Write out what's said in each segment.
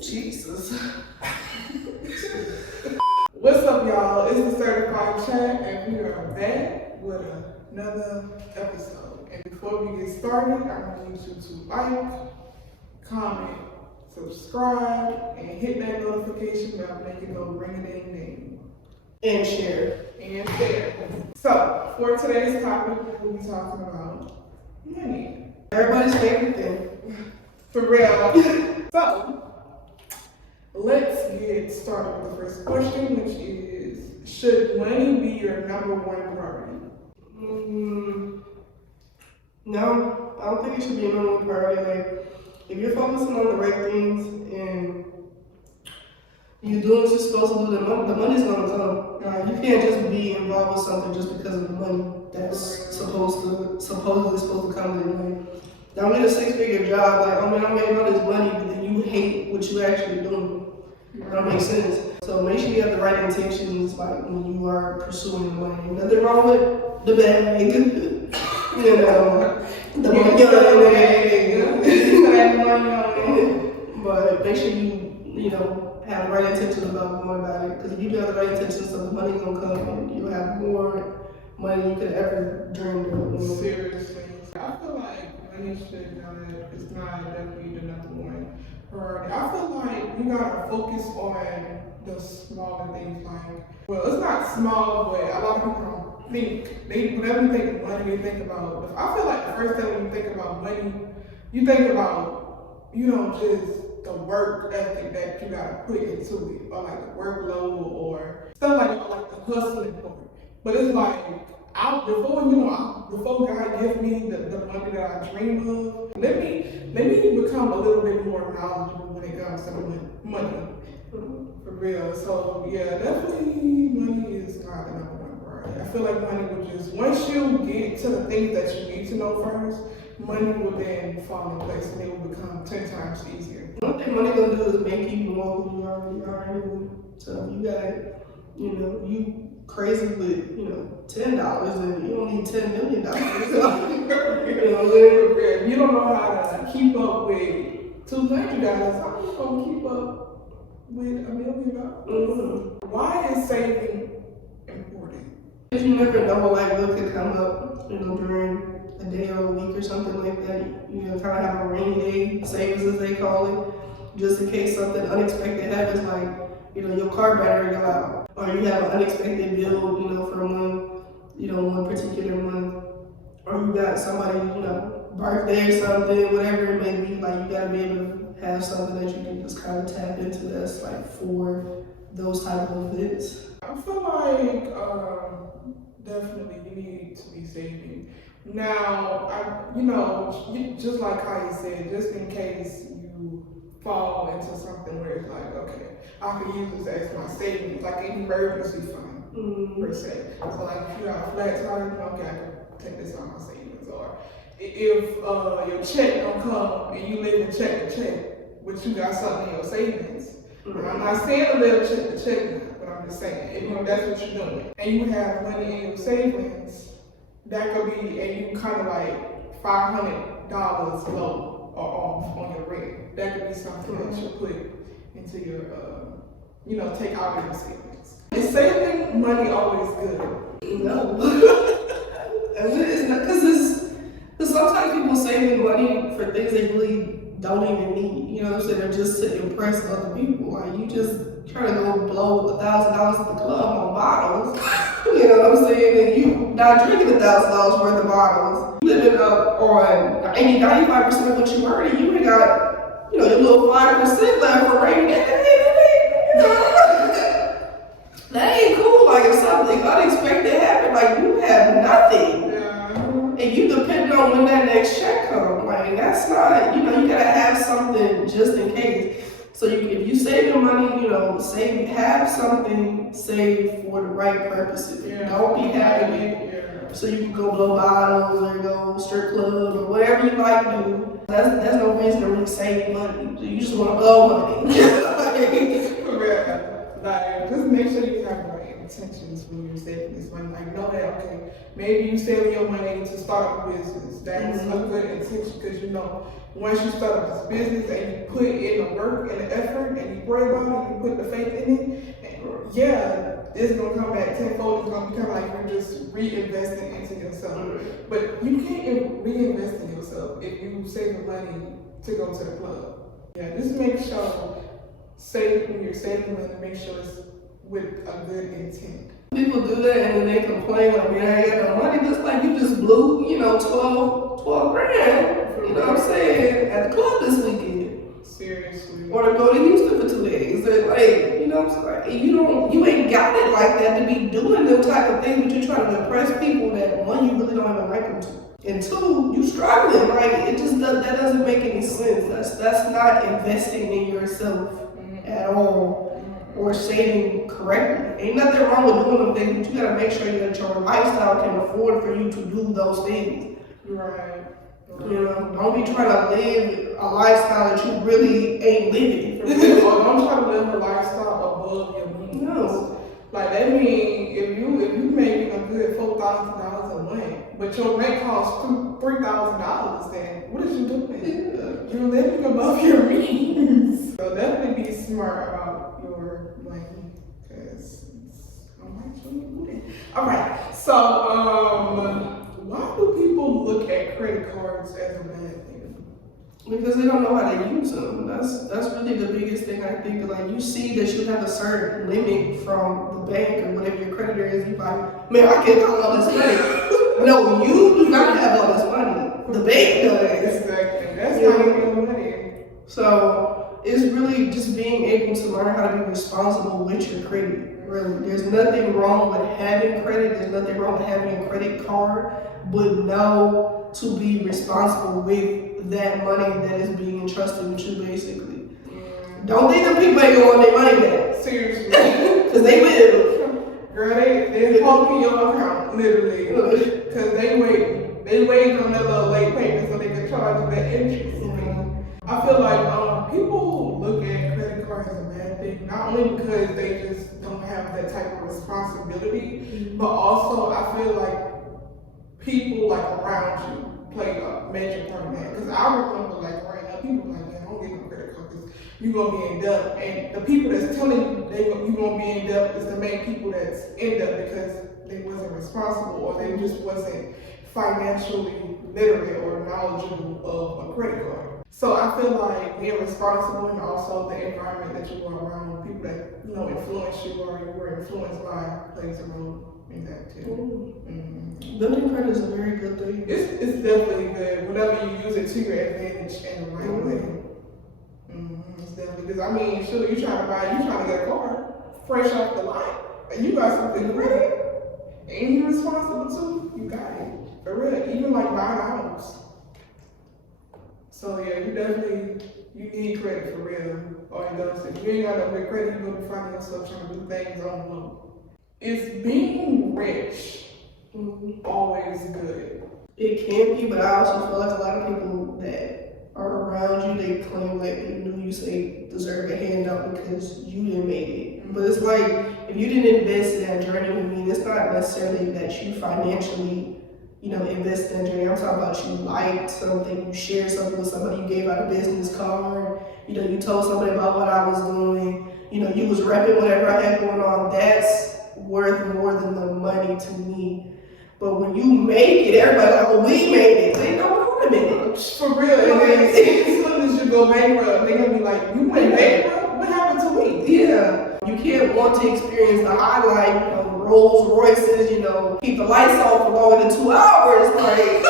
Jesus. What's up, y'all? It's the Certified Chat, and we are back with another episode. And before we get started, I need you to like, comment, subscribe, and hit that notification bell. Make it go ring a ding ding. And share. And share. So, for today's topic, we'll be talking about money. Everybody's favorite thing. For real. So, let's get started with the first question, which is, should money be your number one priority? No, I don't think it should be a number one priority. Like, if you're focusing on the right things and you're doing what you're supposed to do, the money's gonna come. You can't just be involved with something just because of the money that's supposedly supposed to come to you. Like, don't get a 6-figure job, like, oh man, I'm making all this money, but then you hate what you actually doing. That don't make sense. So make sure you have the right intentions, like when you are pursuing the money. Nothing wrong with the bag, you know, the money. But make sure you have the right intentions about going about it. Because if you do have the right intentions, so the money gonna come, and you'll have more money you could ever dream of. Seriously, I feel like money should it's not definitely the number one priority. I feel like we gotta focus on the smaller things. Like, well, it's not small, but a lot of people don't think whenever you think of money, they think about. I feel like the first thing when you think about money, you think about just the work ethic that you gotta put into it, or like the workload, or stuff like that, like the hustling part. But it's like before God gives me the money that I dream of, let me become a little bit more knowledgeable when it comes to money. For real. So yeah, definitely money is not the number one priority. I feel like money will just, once you get to the things that you need to know first, money will then fall in place and it will become 10 times easier. One thing money gonna do is make you more who you already are anyway. So you got, you crazy with, $10 and you don't need $10 million. You don't know how to keep up with $200. How you gonna keep up with $1 million? Why is saving important? Because you never know what could come up, during a day or a week or something like that. Kind of have a rainy day savings, as they call it, just in case something unexpected happens, like your car battery go out, or you have an unexpected bill, from one particular month, or you got somebody, birthday or something, whatever it may be. Like, you gotta be able to have something that you can just kind of tap into that's like for those type of events. I feel like definitely you need to be saving. Now, just like how you said, just in case you fall into something where it's like, okay, I could use this as my savings, like an emergency fund, per se. So like if you have a flat tire, okay, I can take this out of my savings. Or if your check don't come and you live in check to check, but you got something in your savings. And I'm not saying to live check to check, but I'm just saying, if that's what you're doing, and you have money in your savings, that could be, and you kind of like $500 low or off on your rent. That could be something that you put into your, take out of your savings. Is saving money always good? No. It's not, because sometimes people saving money for things they really don't even need. They're just to impress other people. Like, you just try to go blow $1,000 at the club on bottles. You know what I'm saying? And you not drinking $1,000 worth of bottles. Living up on 95% of what you earn, and you ain't got, your little 5% left for rainy day. That ain't cool. Like, if something unexpected happened, like, you have nothing. And you depend on when that next check comes. Like, that's not, you gotta have something just in case. So if you save your money, have something saved for the right purposes. Don't be having it so you can go blow bottles or go strip club or whatever you like to do. That's no reason to really save money. You just want to blow money. Like, just make sure you have the right intentions when you're saving this money. Like, know that, okay, maybe you save your money to start a business. That's a good intention, because once you start up this business and you put in the work and the effort, pray about it, you put the faith in it, and yeah, it's gonna come back tenfold. It's gonna become like you're just reinvesting into yourself. But you can't reinvest in yourself if you save the money to go to the club. Yeah, just make sure when you're saving money, make sure it's with a good intent. People do that and then they complain like, man, I ain't got no money. Just like you just blew, 12 grand, you know what I'm saying, at the club this weekend. Seriously. Or to go to Houston for 2 days. And like, you know what I'm saying? You ain't got it like that to be doing them type of things, but you're trying to impress people that one, you really don't even like them to. And two, you struggling. Like, that doesn't make any sense. That's not investing in yourself at all. Or saving correctly. Ain't nothing wrong with doing them things, but you gotta make sure that your lifestyle can afford for you to do those things. Right. Don't be trying to live a lifestyle that you really ain't living. Don't try to live a lifestyle above your means. No. Like that means if you making a good $4,000 a month, but your rent costs $3,000, then what is you doing? Yeah. You're living above your means. So definitely be smart about your money, because all right. So why do people look at credit cards as a bad thing? Because they don't know how to use them. That's really the biggest thing I think. Like, you see that you have a certain limit from the bank or whatever your creditor is. You like, man, I can't have all this money. No, you do not have all this money. The bank does. Exactly. That's not your money. So it's really just being able to learn how to be responsible with your credit. Really, there's nothing wrong with having credit. There's nothing wrong with having a credit card, but know to be responsible with that money that is being entrusted with you, basically. Don't think that people ain't gonna want their money back. Seriously. Because they will. Girl, they poking your account, literally. Because they waiting on that little late payment so they can charge you that interest. I feel like people look at credit cards as a bad thing, not only because they just don't have that type of responsibility, but also I feel like people like around you play a major part in that. Because I remember like right now, people like, man, don't get no credit card because you're going to be in debt. And the people that's telling you you're going to be in debt is the main people that's in debt because they wasn't responsible or they just wasn't financially literate or knowledgeable of a credit card. So I feel like being responsible and also the environment that you are around, people that influence you or you were influenced by, plays a role in that too. Building credit is a very good thing. It's definitely good whenever you use it to your advantage and the right way. It's definitely because you trying to get a car fresh off the lot, and you got some good credit, and you're responsible too. You got it for real. Even like buying a house. So yeah, you need credit for real. Or if you ain't got no good credit, you're gonna find yourself trying to do things on the low. Is being rich always good? It can be, but I also feel like a lot of people that are around you, they claim that they knew you say deserve a handout because you didn't make it. But it's like, if you didn't invest in that journey with me, it's not necessarily that you financially invest in that journey. I'm talking about you liked something, you shared something with somebody, you gave out a business card, you told somebody about what I was doing, you was repping whatever I had going on. That's worth more than the money to me. But when you make it, everybody like, oh, we made it. They don't want to make it. For real. And then as soon as you go bankrupt, they're going to be like, you went bankrupt? What happened to me? Yeah. You can't want to experience the highlight, Rolls Royces, keep the lights off for longer than 2 hours. Like,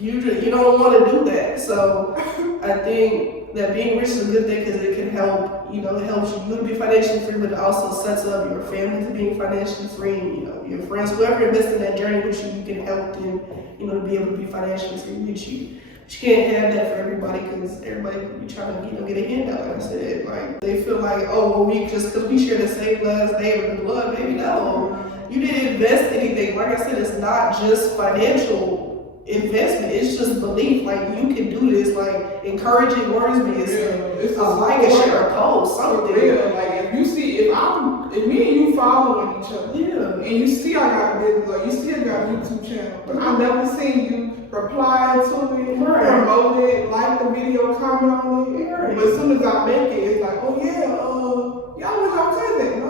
you don't want to do that. So I think that being rich is a good thing because it can help, it helps you to be financially free, but it also sets up your family to being financially free. Your friends, whoever invests in that journey with you, you can help them, to be able to be financially free with you. But you can't have that for everybody because everybody be trying to, get a handout, like I said. Like, they feel like, oh, well, just because we share the same last name or the blood, baby, no. You didn't invest anything. Like I said, it's not just financial investment. It's just belief. Like you can do this. Like encouraging words being said. It's Like and share a post, for something. real. Like if you see, if me and you following each other, Yeah. and you see I got a business, like you see I got a YouTube channel, but I never seen you reply to it, promote it, like the video, comment on it. Right. But as soon as I make it, it's like, oh yeah, y'all was our cousin.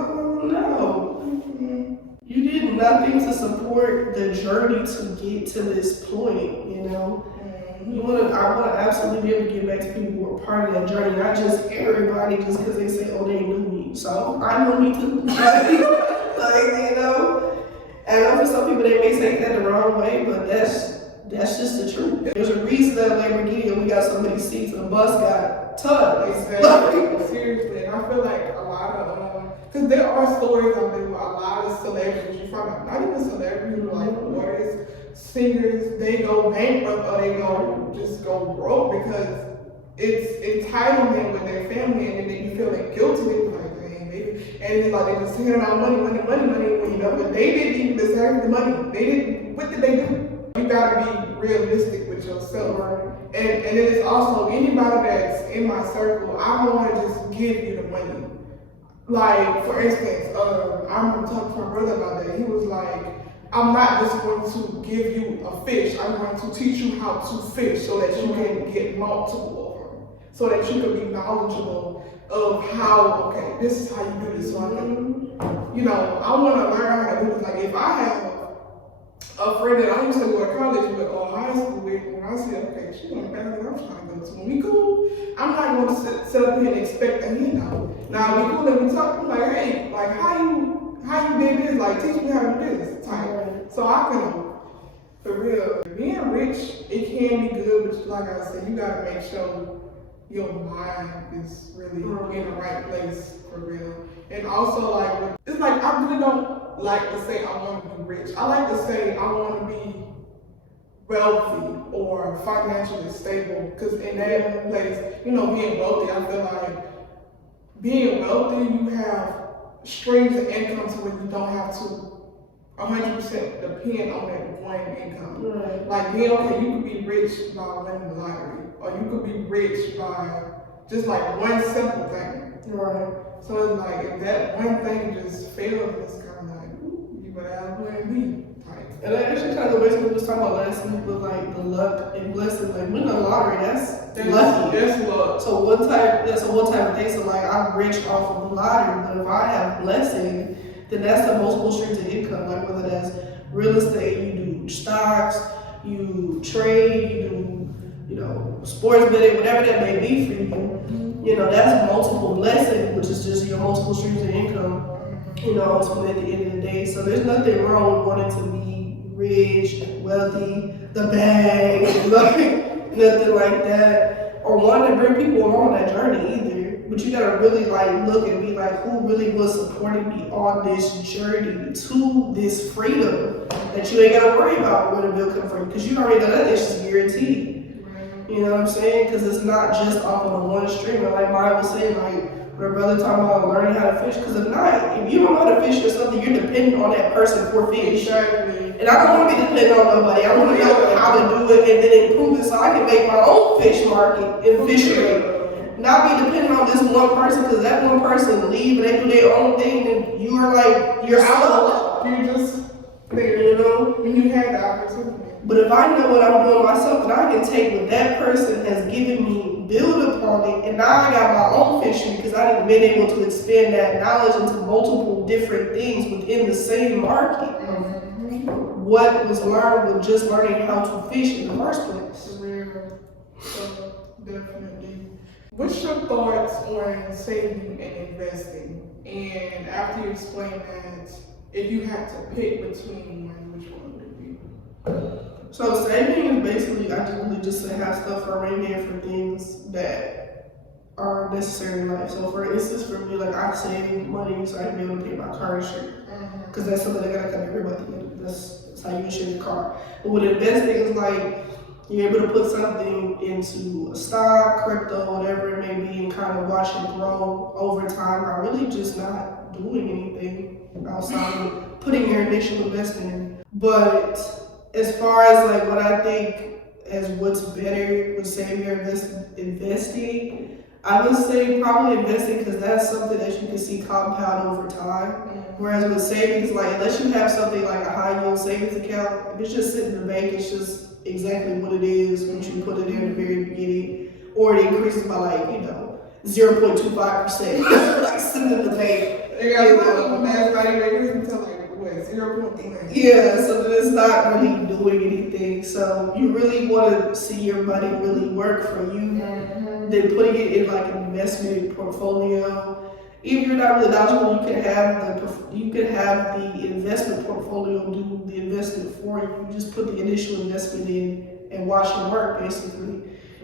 No. You did nothing to support the journey to get to this point, you know. I want to absolutely be able to get back to people who are part of that journey, not just everybody just because they say, oh, they knew me. So I know me too. Like, you know. And I know for some people they may take that the wrong way, but that's just the truth. There's a reason that Lamborghini we got so many seats and the bus got tons. Exactly. Seriously, and I feel like a lot of because there are stories out there with a lot of celebrities. You find out not even celebrities, like artists, singers, they go bankrupt or they go broke because it's entitlement with their family, and then you feel like guilty. They be like, dang, baby, and it's like they just handing out money when you know, but they didn't even deserve the money. They didn't. What did they do? You gotta be realistic with yourself. And then it's also anybody that's in my circle, I don't want to just give you the money. Like, for instance, I'm talking to my brother about that. He was like, I'm not just going to give you a fish. I'm going to teach you how to fish so that you can get multiple of them. So that you can be knowledgeable of how, okay, this is how you do this. So I can, you know, I want to learn how to do this. Like, if I have a friend that I used to go to college with or high school with, when I said, okay, she's going to family I'm trying to go to. When we cool, I'm not going to sit up here and expect a handout. Now we cool and we talk, I'm like, hey, like how you did this? Like teach me how to do this type. So I can, for real, being rich, it can be good, but like I said, you gotta make sure your mind is really in the right place for real. And also like, it's like I really don't like to say I want to be rich. I like to say I want to be wealthy or financially stable, because in that place, you know, being wealthy, I feel like being wealthy, you have streams of income to where you don't have to 100% depend on that one income. Right. Like being okay, you could be rich by winning the lottery, or you could be rich by just like one simple thing. Right. So it's like if that one thing just fails, it's kind of like, ooh, you better have plan B. And that actually kind of goes back to what we was talking about last week with like the luck and blessing. Like winning the lottery, that's lucky. That's luck. So one type of thing. So like I'm rich off of the lottery, but if I have blessing, then that's the multiple streams of income. Like whether that's real estate, you do stocks, you trade, you do, you know, sports betting, whatever that may be for you. You know, that's multiple blessing, which is just your multiple streams of income. You know, ultimately at the end of the day. So there's nothing wrong with wanting to be rich, wealthy, the bag, like nothing like that, or wanting to bring people along that journey either. But you gotta really like look and be like, who really was supporting me on this journey to this freedom that you ain't gotta worry about where the bill come from, because you already know that it's just guaranteed. You know what I'm saying? Because it's not just off of a one stream. And like Maya was saying, like my brother talking about learning how to fish, because if you don't know how to fish or something, you're dependent on that person for fish. Exactly. And I don't want to be dependent on nobody. I want to know how to do it and then improve it so I can make my own fish market and fishery. Not be dependent on this one person, because that one person leave and they do their own thing and you are like, you're out. You're just there, you know? When you had the opportunity. But if I know what I'm doing myself, and I can take what that person has given me, build upon it, and now I got my own fishery because I've been able to expand that knowledge into multiple different things within the same market. What was learned with just learning how to fish in the first place. Definitely. What's your thoughts on saving and investing? And after you explain that, if you had to pick between one, which one would it be? So saving is basically, I just have stuff already there for things that are necessary in life. So for instance, for me, like I save money so I can be able to pay my car insurance. Because that's something that gotta come every month. That's how you insure your car. But with investing, it's like you're able to put something into a stock, crypto, whatever it may be, and kind of watch it grow over time by really just not doing anything outside of putting your initial investment in. But as far as like what I think as what's better with saving or investing, I would say probably investing because that's something that you can see compound over time. Whereas with savings, like unless you have something like a high yield savings account, if it's just sitting in the bank, it's just exactly what it is once you put it in the very beginning, or it increases by like 0.25%, like sitting in the bank. Yeah, so then it's not really doing anything. So you really want to see your money really work for you, than putting it in like an investment portfolio. Even if you're not really knowledgeable, you can have the investment portfolio do the investment for you. You just put the initial investment in and watch it work, basically.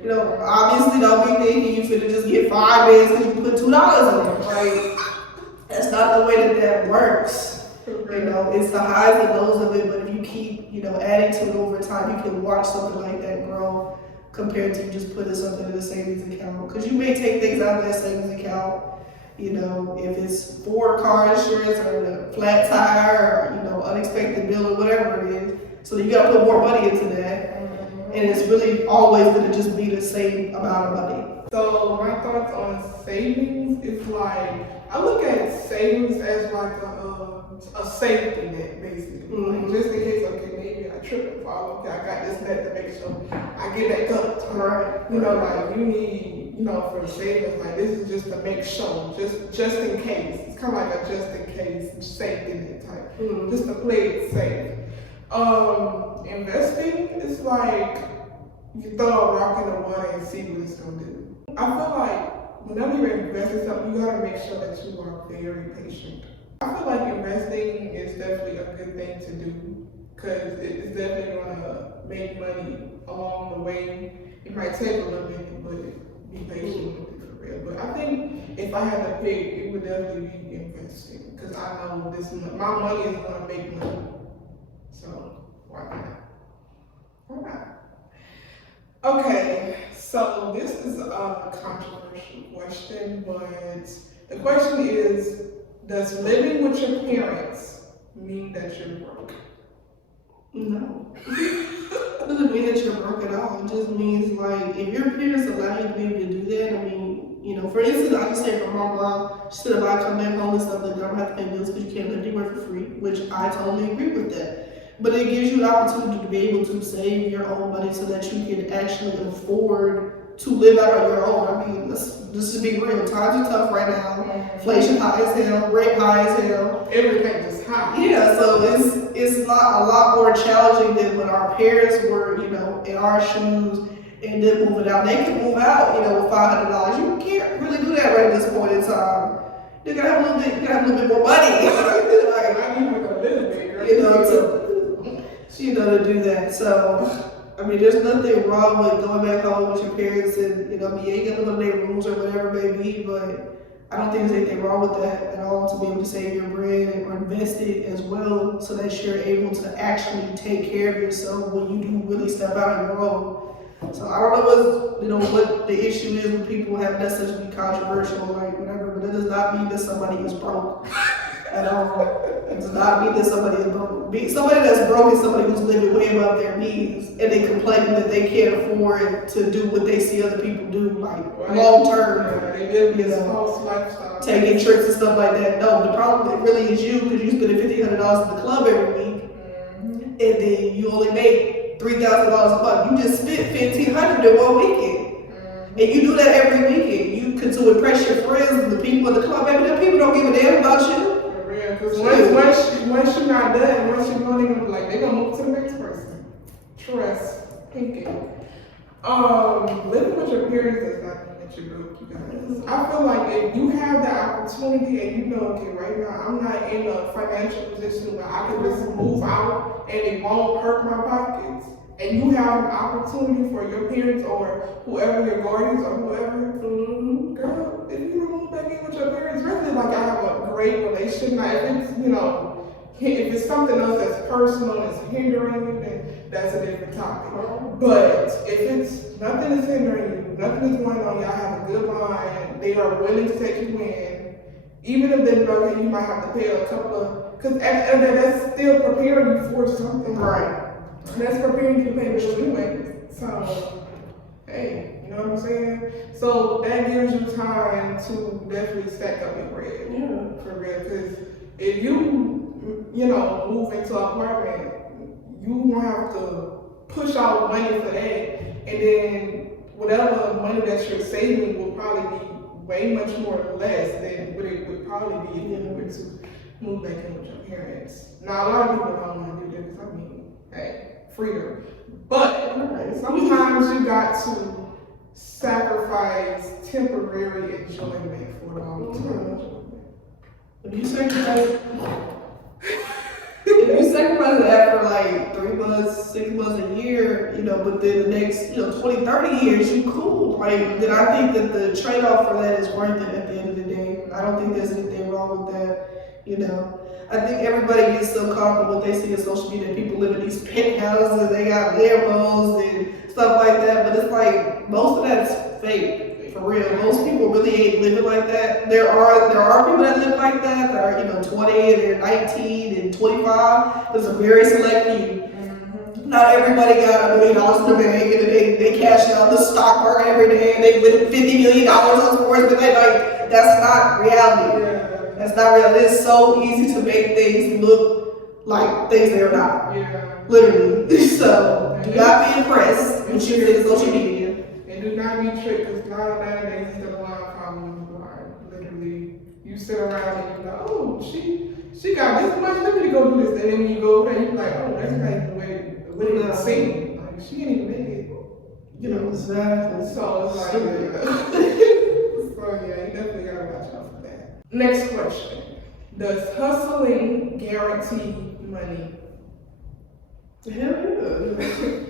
Obviously, don't be thinking you finna just get 5 days because you put $2 in it, right? That's not the way that works. It's the highs and lows of it, but if you keep, adding to it over time, you can watch something like that grow compared to just putting something in a savings account. Because you may take things out of that savings account, if it's for car insurance or a flat tire or, unexpected bill or whatever it is. So you gotta put more money into that. And it's really always gonna just be the same amount of money. So my thoughts on savings is like, I look at savings as like a safety net, basically. Like just in case, okay, maybe I trip and fall, okay, I got this net to make sure I get that covered. Right. Like you need, for savings, like this is just to make sure, just in case. It's kind of like a just in case safety net type, just to play it safe. Investing is like you throw a rock in the water and see what it's gonna do. I feel like whenever you're investing something, you gotta make sure that you are very patient. I feel like investing is definitely a good thing to do because it's definitely gonna make money along the way. It might take a little bit, but be patient with it for real. But I think if I had to pick, it would definitely be investing because I know my money is gonna make money. So why not? Why not? Okay, so this is a controversial question, but the question is, does living with your parents mean that you're broke? No. It doesn't mean that you're broke at all. It just means like if your parents allow you to be able to do that, I mean, for instance, I can say for my mom, she said if I come back home and stuff like that, I don't have to pay bills because you can't live anywhere for free, which I totally agree with that. But it gives you an opportunity to be able to save your own money so that you can actually afford to live out on your own. I mean, let's just be real. Times are tough right now. Inflation high as hell, rent high as hell. Everything is high. Yeah, so it's not a lot more challenging than when our parents were, in our shoes and then moving out. They can move out, with $500. You can't really do that right at this point in time. You gotta have a little bit more money. To do that. So, I mean, there's nothing wrong with going back home with your parents and, you ain't gonna live in their rooms or whatever it may be, but I don't think there's anything wrong with that at all to be able to save your bread or invest it as well so that you're able to actually take care of yourself when you do really step out on your own. So I don't know what the issue is with people having that such to be controversial, like whatever, but it does not mean that somebody is broke at all. It does not mean that somebody is broke. Somebody that's broke is somebody who's living way above their means and they complaining that they can't afford to do what they see other people do, like long term. They live this false lifestyle. Taking trips and stuff like that. No, the problem really is you because you spend $1,500 at the club every week, and then you only make $3,000 a month. You just spent $1,500 in one weekend, and you do that every weekend. You could to impress your friends and the people at the club. Baby, them people don't give a damn about you. Because once you're not done, once you're going, they're gonna be like, they're gonna move to the next person. Trust, thinking. Living with your parents does not mean that you're broke, you guys. I feel like if you have the opportunity and you know, okay, right now I'm not in a financial position where I can just move out and it won't hurt my pockets, and you have an opportunity for your parents or whoever your guardians or whoever, girl, if you don't move back in with your parents, really like I have a great relationship. Now if it's, if it's something else that's personal, that's hindering you, then that's a different topic. But if it's nothing is hindering you, nothing is going on, y'all have a good line, they are willing to take you in, even if they're broken, you might have to pay a couple of, because at the end of the day, that's still preparing you for something. Right. That's preparing you to pay bills anyway. So, hey, you know what I'm saying? So that gives you time to definitely stack up your bread. Yeah. For real. Because if you know, move into an apartment, you won't have to push out money for that. And then whatever money that you're saving will probably be way much more less than what it would probably be if you were to move back in with your parents. Now, a lot of people don't want to do that because, I mean, hey, freedom. But sometimes you got to sacrifice temporary enjoyment for long-term enjoyment. If you sacrifice that for like 3 months, 6 months, a year, you know, but then the next, 20, 30 years, you cool. Like, then I think that the trade-off for that is worth it at the end of the day. I don't think there's anything wrong with that, you know. I think everybody gets so caught up in what they see on social media. People live in these penthouses, they got Lambos and stuff like that, but it's like, most of that's fake. For real, most people really ain't living like that. There are people that live like that are 20 and they're 19 and 25. There's a very select few. Not everybody got $1 million in the bank and they cash out the stock market every day and they win $50 million on sports, but they like that's not reality. That's not real. It's so easy to make things look like things they're not. Literally. So do not be impressed when you see the social media. And do not be tricked, because nowadays it's the blind following the blind. Literally, you sit around and you're like, oh, she got this much, let me go do this. And then when you go over there, you're like, oh, that's not even the way it seems. Like, she didn't even make it. Exactly. So it's like, so yeah, you definitely gotta watch out for that. Next question. Does hustling guarantee money? Hell yeah.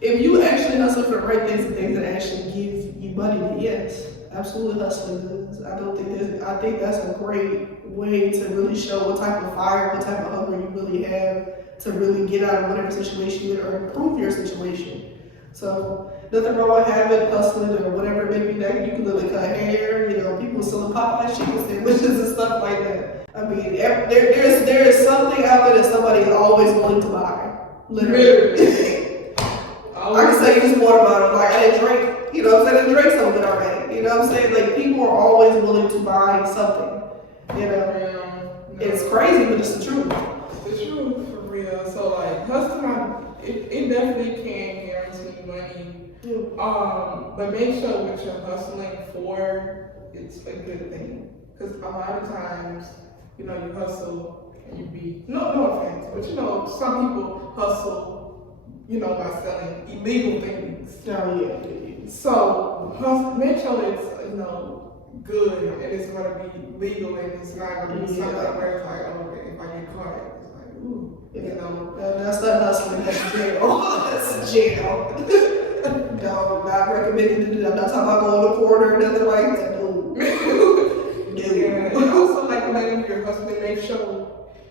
If you actually hustle for the right things and things that actually give you money, then yes, absolutely hustling does. I think that's a great way to really show what type of fire, what type of hunger you really have to really get out of whatever situation you're in or improve your situation. So nothing wrong with having hustling or whatever it may be that you can literally cut hair, people selling Popeye chicken sandwiches and stuff like that. I mean, there is something out there that somebody is always willing to buy. Literally. I can say this water bottle, like I didn't drink, I didn't drink something already. I'm saying? Like people are always willing to buy something, It's crazy, but it's the truth. It's the truth, for real. So like hustling, it definitely can guarantee money. But make sure what you're hustling for, it's a good thing. Because a lot of times, you hustle and you be, no offense, but some people hustle by selling illegal things. Oh, yeah. So make sure it's, good and it's going to be legal and it's not going to be something where it's like, oh, if I get caught, it's like, ooh, That's not hustling, that's jail. That's jail. No, not recommended to do that. I'm not talking about going to court or nothing like that. No. Yeah, and also like when you're hustling, make sure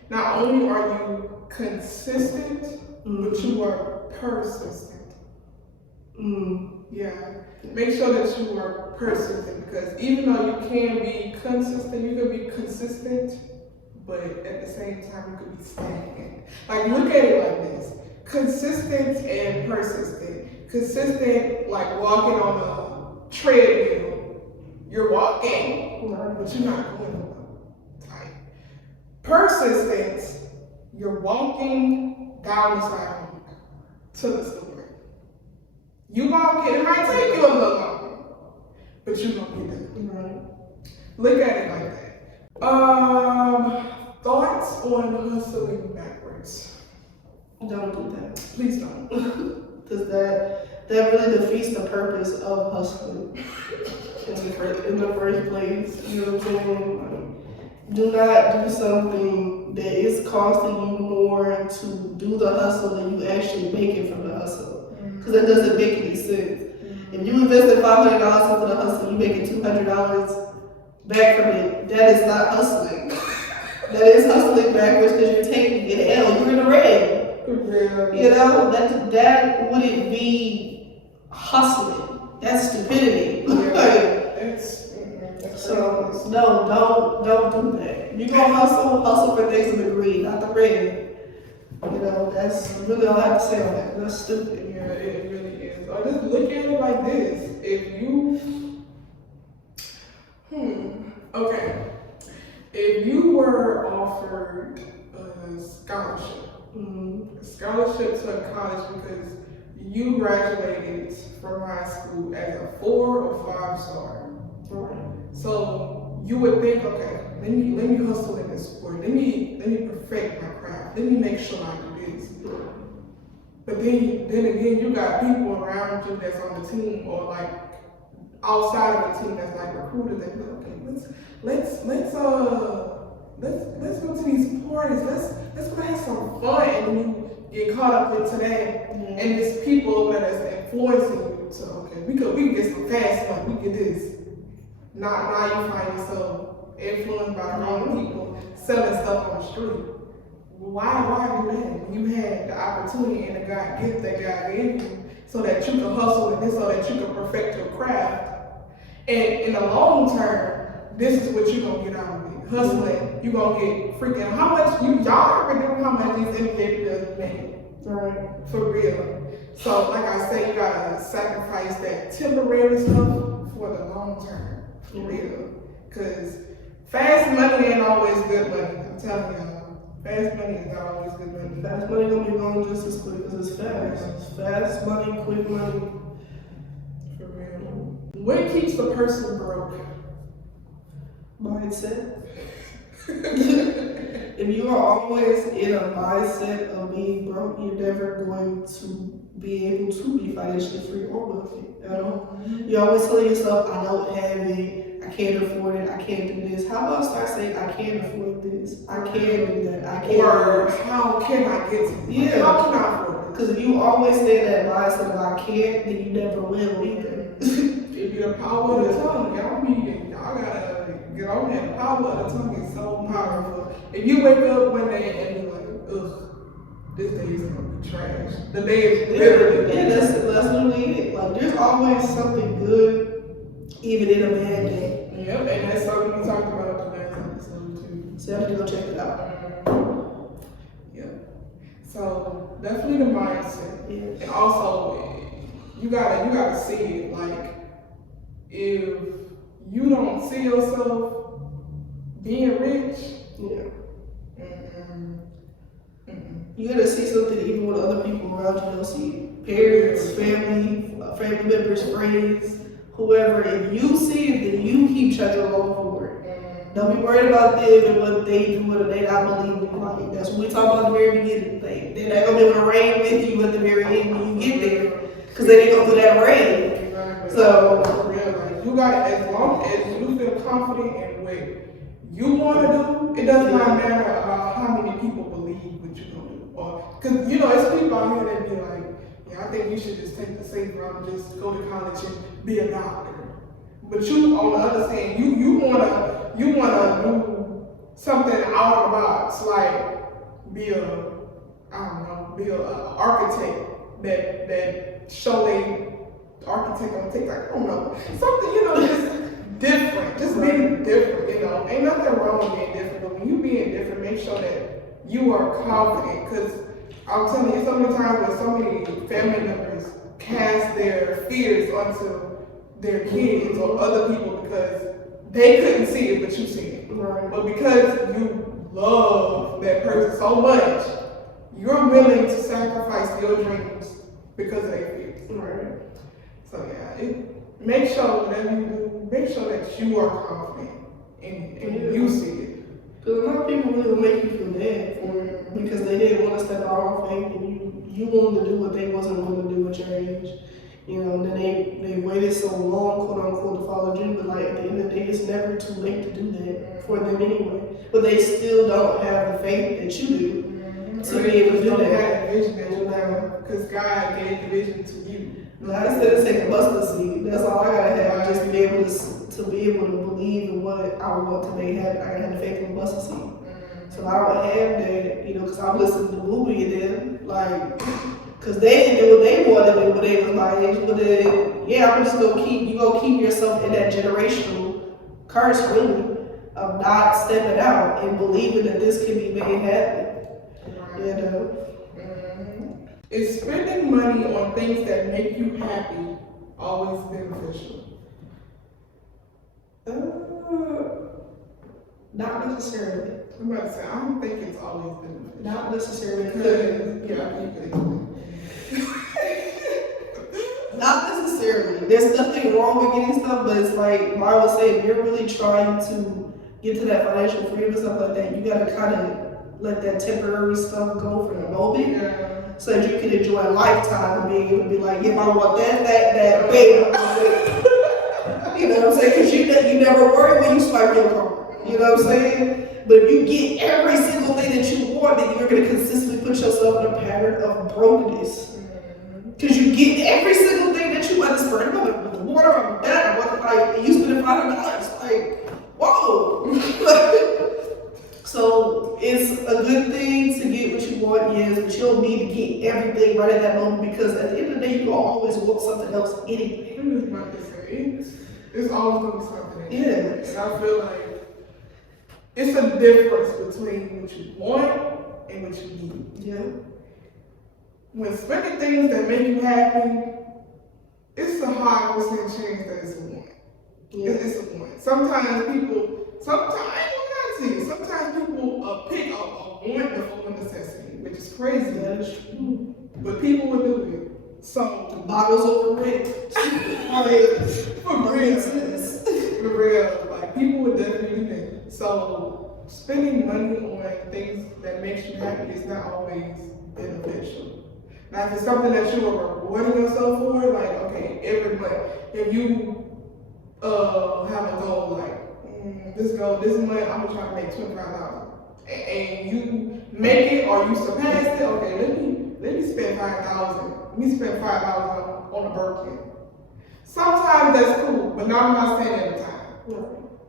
not only are you consistent, but you are persistent. Yeah. Make sure that you are persistent, because even though you can be consistent, you can be consistent, but at the same time you could be stagnant. Like look at it like this. Consistent and persistent. Consistent, like walking on a treadmill. You're walking, but you're not going tight. Persistence, you're walking down the sidewalk to the store. You gonna get it, might take you a little longer, but you gonna get there. Right. Look at it like that. Thoughts on hustling backwards? Don't do that. Please don't. Because that really defeats the purpose of hustling in the first place. You know what I'm saying? Do not do something that is costing you more to do the hustle than you actually making from the hustle. Because that doesn't make any sense. If you invested $500 into the hustle, you making $200 back from it. That is not hustling. That is hustling backwards because you're taking an L. You're in the red. That wouldn't be hustling. That's stupidity. So no, don't do that. You gonna hustle for things in the green, not the red. You know, that's really all I have to say on that. That's stupid. Yeah, it really is. Or just look at it like this. If you, okay. If you were offered a scholarship, a scholarship to a college because you graduated from high school as a 4 or 5 star, so you would think, okay, let me hustle in this sport. Let me perfect my craft. Let me make sure I do this. But then again, you got people around you that's on the team or like outside of the team that's like recruiters that be like, okay, let's go to these parties. Let's go have some fun, and then you get caught up into that, and it's people over there that's influencing you. So okay, we can get some fast money. We get this. Now you find yourself influenced by the wrong people selling stuff on the street. Why do that? You had the opportunity and the God gift that God gave you so that you can hustle in this, so that you can perfect your craft. And in the long term, this is what you're gonna get out of it. Hustling, you're gonna get freaking how much y'all ever know how much these NBA players make? Right. For real. So like I say, you gotta sacrifice that temporary stuff for the long term. For real. Cause fast money ain't always good money. I'm telling y'all. Fast money is not always good money. Fast money gonna be gone just as quick because it's fast. It's fast money, quick money. For real. What keeps the person broke? Mindset. If you are always in a mindset of being broke, you're never going to be able to be financially free or wealthy at all. You always tell yourself, I don't have it, I can't afford it, I can't do this. How about start saying, I can't afford this, I can't do that, I can't Or do this. how can I get to it? Yeah. How can I afford it? Because if you always say that mindset of I can't, then you never will either. It be the power of the tongue. Y'all gotta get on there. The power of the tongue is so powerful. If you wake up one day and you're like, ugh, this day is gonna be trash. The day is literally that's literally it. Like there's always something good, even in a bad day. Yep, and that's something we talked about the last episode too. So you have to go check it out. Yeah. So definitely the mindset. Yes. And also you gotta see it. Like if you don't see yourself being rich, you gotta see something even when other people around you don't see it. Parents, family members, friends, whoever. If you see it, then you keep chugging along for it. Don't be worried about them and what they do or they not believing. Like that's what we talked about at the very beginning. They're not gonna be able to reign with you at the very end when you get there, because they didn't go through that reign. Exactly. So like, you got, as long as you feel confident in what you want to do, it does not matter about how many people believe what you're gonna do. Or because it's people out here that be like, yeah, I think you should just take the safe route and just go to college and be a doctor. But you, on the other hand, you wanna do something out of the box, like be an architect that show they architect on TikTok. I don't know, something just different, just being different. Ain't nothing wrong with being different, but when you being different, make sure that you are confident. Because I'm telling you, so many times when so many family members cast their fears onto their kids or other people because they couldn't see it, but you see it. right. But because you love that person so much, you're willing to sacrifice your dreams because of their fears. Right. So yeah, make sure whatever you do, make sure that you are confident and you see it. Because a lot of people really will make you feel bad for it because they didn't want to step out on faith and you wanted to do what they wasn't willing to do at your age. And then they waited so long, quote unquote, to follow you, but like at the end of the day, it's never too late to do that for them anyway. But they still don't have the faith that you do to be able to do that. Have vision that you have, because God gave the vision to you. God said to take a mustard seed. That's all I gotta have, just to be able to believe in what I want to make happen. I gotta have the faith in the mustard seed. So I don't have that, because I'm listening to Booby and them, like, because they didn't do what they wanted to do when they was my age. But then, I'm just gonna keep yourself in that generational curse, really, of not stepping out and believing that this can be made happen. Is spending money on things that make you happy always beneficial? Not necessarily. I'm about to say, I don't think it's always beneficial. Not necessarily. Because, yeah, you could. Not necessarily. There's nothing wrong with getting stuff, but it's like I would say, if you're really trying to get to that financial freedom and stuff like that, you gotta kind of let that temporary stuff go for the moment, Yeah. so that you can enjoy a lifetime of being able to be like, if I want that, babe, you know what I'm saying? Because you never worry when you swipe your card. You know what I'm saying? But if you get every single thing that you want, then you're gonna consistently put yourself in a pattern of brokenness. Because you get every single thing that you want to spend. I want the water, I want that, I want like, and you spend $500. Like, whoa. So it's a good thing to get what you want, yes, but you don't need to get everything right at that moment, because at the end of the day, you're gonna always want something else anyway. I was about to say, it's always gonna be something else. Yes. And I feel like it's a difference between what you want and what you need. Yeah. When spending things that make you happy, it's a high percent chance that it's a want. Yeah. It's a want. Sometimes people pick up a want before a necessity, which is crazy. That is true. But people will do it. So Bottles over rent. for real, like people would definitely do that. So spending money on things that makes you happy is not always beneficial. Now, if it's something that you are rewarding yourself for, like, okay, every month, if you have a goal, like, this month, I'm gonna try to make $25,000. And you make it or you surpass it, okay, let me spend $5,000. Let me spend $5 on a birthday. Sometimes that's cool, but I'm not saying every time.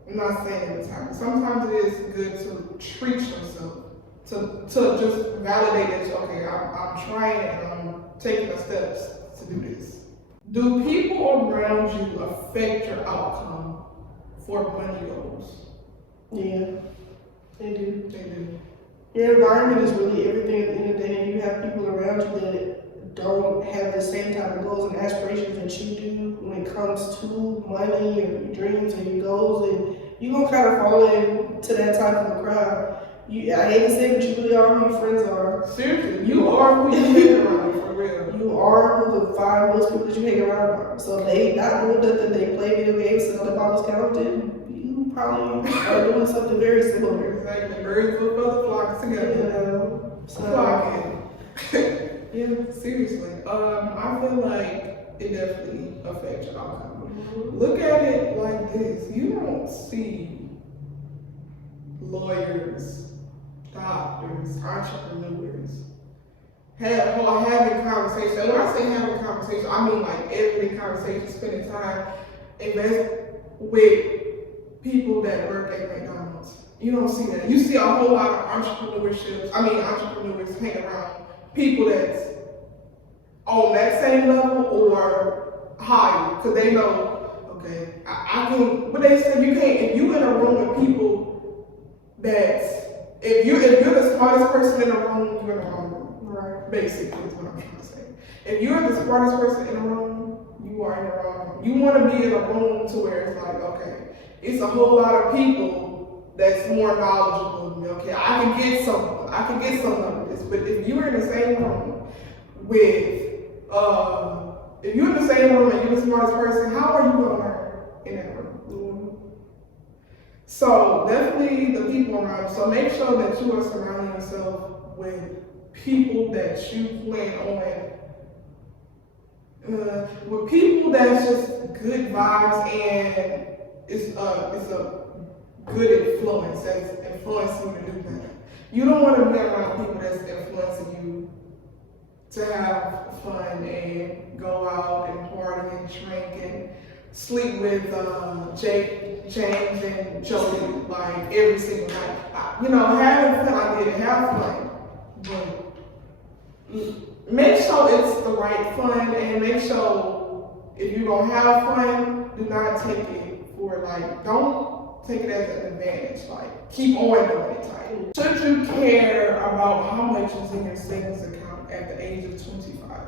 I'm not saying every time. Sometimes it is good to treat yourself. To just validate that, okay, I'm trying and I'm taking the steps to do this. Do people around you affect your outcome for money goals? Yeah, they do. They do. Your environment is really everything at the end of the day, and you have people around you that don't have the same type of goals and aspirations that you do when it comes to money or your dreams and your goals, and you're going to kind of fall into that type of a crowd. I hate to say it, but you really are who your friends are. Seriously, you are who you hang around, for real. You are who the 5 most people that you hang around are. So if they not doing nothing, they play video games, sit on the bottles counting, you probably are doing something very similar. Exactly, birds with feather flocks together. Flocking. Yeah, seriously. I feel like it definitely affects your outcome. Look at it like this. You don't see lawyers, doctors, entrepreneurs having conversations. And when I say having conversations, I mean like everyday conversations, spending time, invest with people that work at McDonald's. You don't see that. You see a whole lot of entrepreneurs hang around people that's on that same level or higher, because they know, okay, I can, but they say you can't, if you in a room with people that's, if you're the smartest person in the room, you're in the wrong room. Right. Basically, is what I'm trying to say. If you're the smartest person in the room, you are in the wrong room. You want to be in a room to where it's like, okay, it's a whole lot of people that's more knowledgeable than me. Okay, I can get some of this. But if you're in the same room with, if you're in the same room and you're the smartest person, how are you going to learn in that room? So definitely the people around you. So make sure that you are surrounding yourself with people that you plan on, with people that's just good vibes and it's a good influence that's influencing you to do better. You don't want to be around people that's influencing you to have fun and go out and party and drink and sleep with Jake, James, and Jody like every single night. Having fun, I get it, have fun. But make sure it's the right fun, and make sure if you're gonna have fun, do not take it for don't take it as an advantage. Like keep on doing it. Should you care about how much is in your savings account at the age of 25?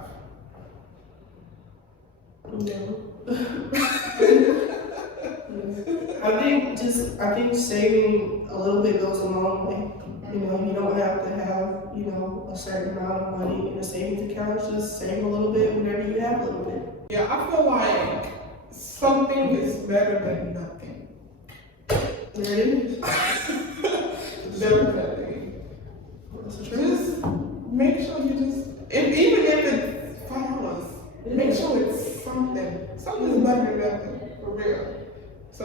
I think saving a little bit goes a long way. You know, you don't have to have, a certain amount of money in a savings account. Just save a little bit whenever you have a little bit. Yeah, I feel like something is better than nothing. There it is. Definitely. Just make sure even if it's $5, make sure it's something. Something is better than nothing, for real. So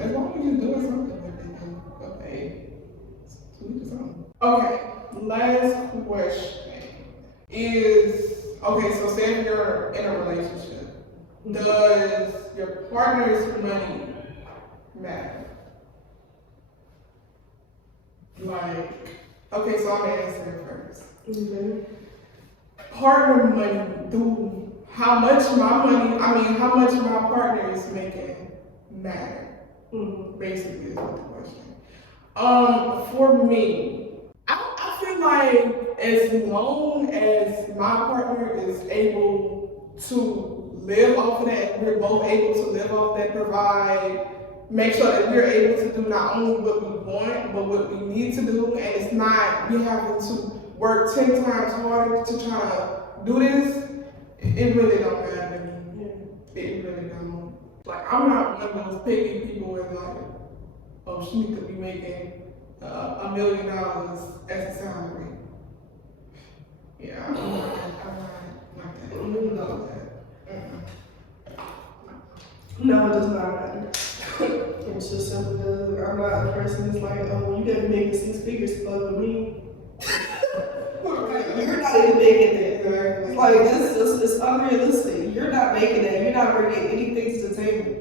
as long as you're doing something with it, then okay. Okay, last question is, okay, so say if you're in a relationship, does your partner's money matter? Like, okay, so I'm gonna answer it first. Partner money, how much my partner is making matter? Basically is what the question. For me, I feel like as long as my partner is able to live off of that, we're both able to live off that, provide, make sure that we're able to do not only what we want, but what we need to do, and it's not we having to work 10 times harder to try to do this. It really don't matter to me. It really don't. Like, I'm not one of those picky people where like, oh, she needs to be making $1 million as a salary. Yeah, I'm not like that. No, it does not matter. It's just simple because I'm not a person that's like, oh, well, you gotta be making 6 figures to fuck with me. You're not even making that. It's like, it's unrealistic. You're not making that. You're not bringing anything to the table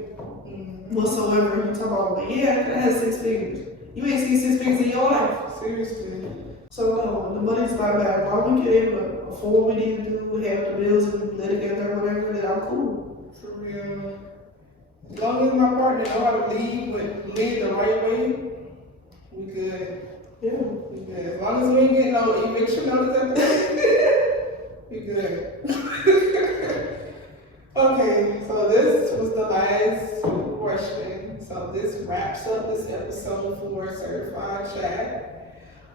whatsoever. You talk about, well, yeah, I could have 6 figures. You ain't seen 6 figures in your life. Seriously. So no, the money's not bad. As long as we can able to afford what we need to do, have the bills and we live together or whatever, then I'm cool. For real. As long as my partner know how to lead the right way, we good. Yeah. We good. As long as we ain't getting no eviction notice at the end, we good. Okay, so this was the last question. So this wraps up this episode for Certified Chat.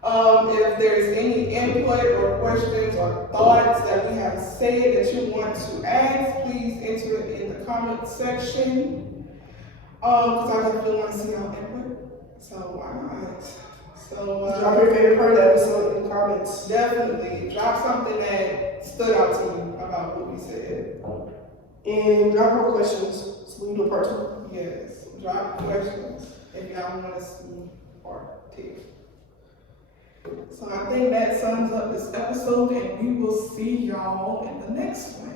If there's any input or questions or thoughts that we have said that you want to ask, please enter it in the comment section. Because I definitely want to see y'all input. So why not? So drop your favorite part of the episode in the comments. Definitely drop something that stood out to you about what we said. And drop more questions so we can do a part 2. Yes, drop questions if y'all want to see part 2. So I think that sums up this episode, and we will see y'all in the next one.